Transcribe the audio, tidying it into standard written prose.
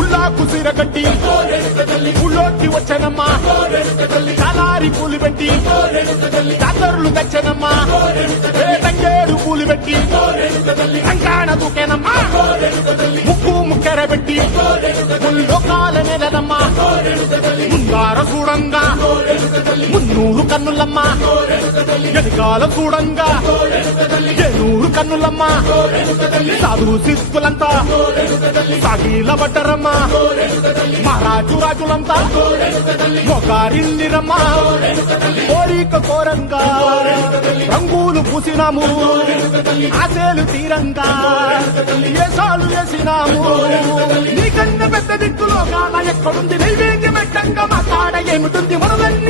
ఉల్లాకు సిరగట్టి ఊళ్ళోకి వచ్చనమ్మా కలారి పూలు పెట్టి జాతరులు తెచ్చనమ్మా తంగేడు పూలు పెట్టి కంకాణ దూకేనమ్మా ముక్కు ముక్కెర పెట్టి ముల్లోకాల నెలనమ్మా ముందార చూడంగా మున్నూరు కన్నులమ్మా ఎనకాల చూడంగా ఏనూరు కన్నులమ్మా సాధు సిక్కులంతా సాగిల పడ్డరమ్మా మహారాజు రాజులంతా మొగారిల్లిరమ్మా కోరిక కోరంగా రంగులు పూసినాము ఆశలు తీరంగా ఏసాలు వేసినాము నీకన్నా పెద్ద దిక్కులో కాన ఎక్కడుంది నైవేద్యం ఎట్టంగా మా కాడ ఏమిటుంది మనలన్నీ